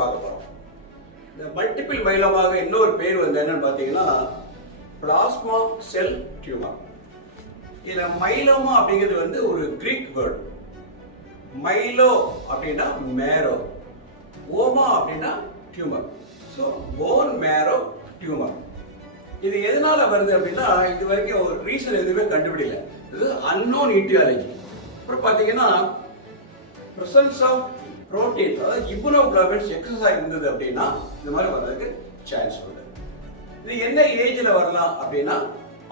பார்க்க போறோம். இந்த மல்டிபிள் மைலோமாவுக்கு இன்னொரு பேர் வந்து என்னன்னு பார்த்தீங்கன்னா பிளாஸ்மா செல் டியூமர். இதுல மைலோமா அப்படிங்கிறது வந்து ஒரு கிரீக் வேர்ட். மைலோ அப்படின்னா மேரோ, ஓமா அப்படின்னா டியூமர். So phone மேரோ tumour. இது எதனால வருது அப்படின்னா இது வரைக்கும் ஒரு ரீசன் எதுவுமே கண்டுபிடிக்கல. இது அன்னோன் ஈட்டியாலஜி. அப்புறம் பார்த்தீங்கன்னா பிரசன்ஸ் ஆஃப் புரோட்டீன், அதாவது இம்யூனோகுளோபின்ஸ் எக்ஸஸா இருந்தது அப்படின்னா இந்த மாதிரி வர்றதுக்கு சான்ஸ் உண்டு. இது என்ன ஏஜ்ல வரலாம் அப்படின்னா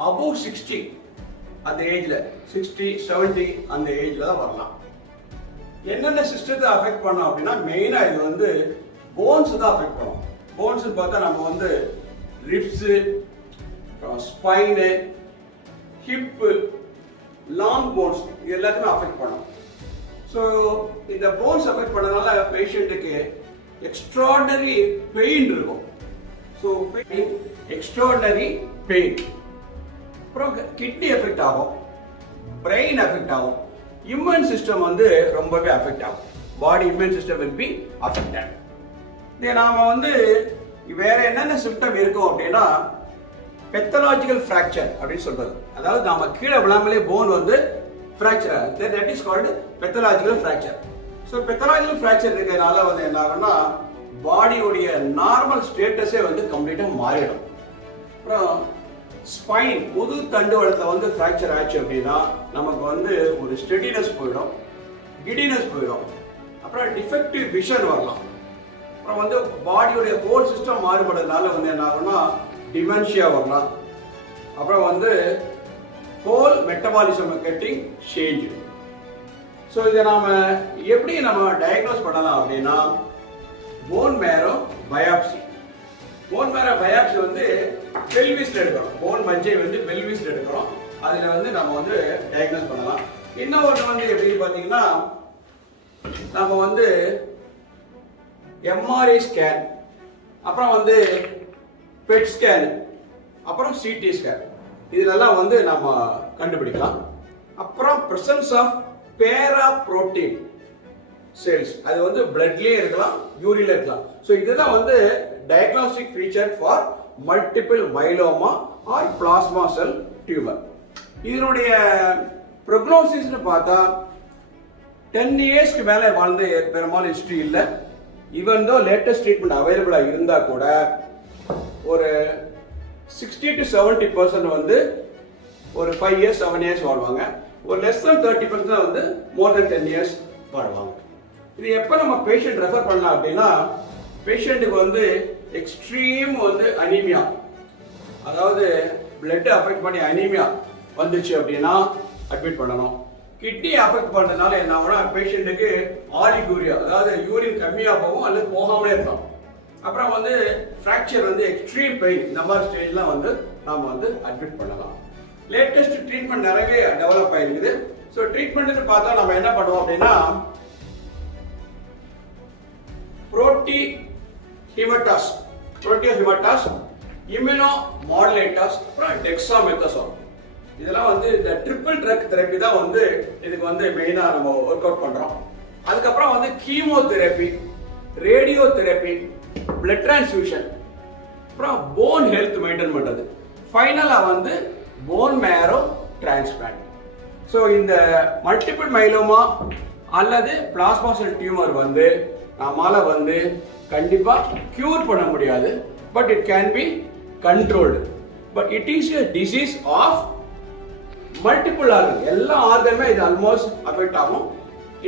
அபவ் 60 அந்த ஏஜ்ல 60, 70 அந்த ஏஜ்ல தான் வரலாம். என்னென்ன சிஸ்டத்தை அஃபெக்ட் பண்ணோம் அப்படின்னா மெயினா இது வந்து போன்ஸ் தான் அஃபெக்ட் பண்ணும். போன்ஸ் பார்த்தா நம்ம வந்து ribs, spine, hip, long bones இது எல்லாத்தையுமே அஃபெக்ட் பண்ணும். ஸோ இந்த போன்ஸ் அஃபெக்ட் பண்ணதுனால பேஷண்ட்டுக்கு எக்ஸ்ட்ராடனரி பெயின் இருக்கும். So extraordinary pain. அப்புறம் கிட்னி எஃபெக்ட் ஆகும், பிரெயின் எஃபெக்ட் ஆகும், இம்யூன் சிஸ்டம் வந்து ரொம்பவே அஃபெக்ட் ஆகும். Body immune system will be affected. இது நாம வந்து வேற என்னென்ன சிம்டம் இருக்கும் அப்படின்னா பெத்தலாஜிக்கல் ஃப்ராக்சர் அப்படின்னு சொல்றது. அதாவது நாம கீழே விழாமலே போன் வந்து fracture, that is called pathological fracture. So pathological fracture இருக்கிறதுனால வந்து என்ன ஆகும்னா பாடியோடைய நார்மல் ஸ்டேட்டஸே வந்து கம்ப்ளீட்டாக மாறிடும். அப்புறம் ஸ்பைன், முது தண்டுவடத்தில் வந்து ஃப்ராக்சர் ஆச்சு அப்படின்னா நமக்கு வந்து ஒரு ஸ்டெடினஸ் போயிடும், கிடினஸ் போயிடும். அப்புறம் டிஃபெக்டிவ் விஷன் வரலாம். அப்புறம் வந்து பாடியோடைய ஹோல் சிஸ்டம் மாறுபடுறதுனால வந்து என்ன ஆகும்னா டிமென்ஷியா வரலாம். அப்புறம் வந்து whole metabolism getting change. So இதை நாம எப்படி நம்ம டயக்னோஸ் பண்ணலாம் அப்படின்னா போன் மேரோ பயாப்சி. போன் மேரோ பயாப்சி வந்து பெல்விஸ்ல எடுக்கிறோம். போன் மஞ்சை வந்து பெல்விஸ்ல எடுக்கிறோம். அதில் வந்து நம்ம வந்து டயக்னோஸ் பண்ணலாம். இன்னொன்று வந்து எப்படின்னு பார்த்தீங்கன்னா நம்ம வந்து எம்ஆர்ஐ ஸ்கேன், அப்புறம் வந்து பெட் ஸ்கேன், அப்புறம் சிடி ஸ்கேன் இதெல்லாம் வந்து நம்ம கண்டுபிடிக்கலாம். அப்புறம் presence of para protein cells, அது வந்து பிளட்லயே இருக்கலாம், யூரின்ல இருக்கலாம். ஸோ இதுதான் வந்து diagnostic feature for multiple myeloma or plasma cell tumour. இதனுடைய ப்ரோக்னோசிஸ்னு பார்த்தா 10 இயர்ஸ்க்கு மேலே வாழ்ந்து பெரும்பாலும் ஹிஸ்டரி இல்லை. ஈவன் தோ லேட்டஸ்ட் ட்ரீட்மெண்ட் அவைலபிளாக இருந்தால் கூட ஒரு 60 to 70% வந்து ஒரு 5 years 7 years வாழ்வாங்க. ஒரு less than 30% வந்து more than 10 years வாழ்வாங்க. இது எப்போ நம்ம பேஷண்ட் ரெஃபர் பண்ணலாம் அப்படின்னா பேஷண்ட்டுக்கு வந்து எக்ஸ்ட்ரீம் வந்து அனீமியா, அதாவது பிளட் அஃபெக்ட் பண்ணி அனீமியா வந்துச்சு அப்படின்னா அட்மிட் பண்ணணும். கிட்னி அஃபெக்ட் பண்ணுறதுனால என்ன ஆகும்னா பேஷண்ட்டுக்கு ஆலிகூரியா, அதாவது யூரின் கம்மியாக போகும் அல்லது போகாமலே இருக்கும். அப்புறம் வந்து ஃப்ராக்சர் வந்து எக்ஸ்ட்ரீம் பெயின், இந்த மாதிரி ஸ்டேஜ்லாம் வந்து நாம் வந்து அட்மிட் பண்ணலாம். லேட்டஸ்ட் ட்ரீட்மெண்ட் நிறையவே டெவலப் ஆயிருக்குது. ஸோ ட்ரீட்மெண்ட்னு பார்த்தா நம்ம என்ன பண்ணுவோம் அப்படின்னா புரோட்டிஹெமட்டாஸ், இம்யூனோ மாடுலேட்டர்ஸ், அப்புறம் டெக்ஸாமெத்தசோன் இதெல்லாம் வந்து இந்த ட்ரிபிள் ட்ரக் தெரப்பி தான் வந்து இதுக்கு வந்து மெயினாக நம்ம ஒர்க் அவுட் பண்ணுறோம். அதுக்கப்புறம் வந்து chemotherapy, radio therapy, blood transfusion, அப்புறம் போன் ஹெல்த் மெயின்டைன் பண்றது, ஃபைனலா வந்து போன் மேரோ டிரான்ஸ்பிளான்ட். ஸோ இந்த மல்டிபிள் மைலோமா அல்லது பிளாஸ்மா செல் டியூமர் வந்து நம்மால வந்து கண்டிப்பா கியூர் பண்ண முடியாது. But it can be controlled. But it is a disease of multiple organ. எல்லா ஆர்கனுமே இது ஆல்மோஸ்ட் அஃபெக்ட் ஆகும்.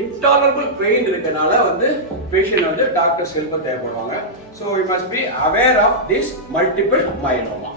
இன்டாலரபிள் பெயின் இருக்கனால வந்து பேஷண்ட் வந்து டாக்டர்ஸ் ஹெல்ப் தேவைப்படுவாங்க. So we must be aware of this multiple myeloma.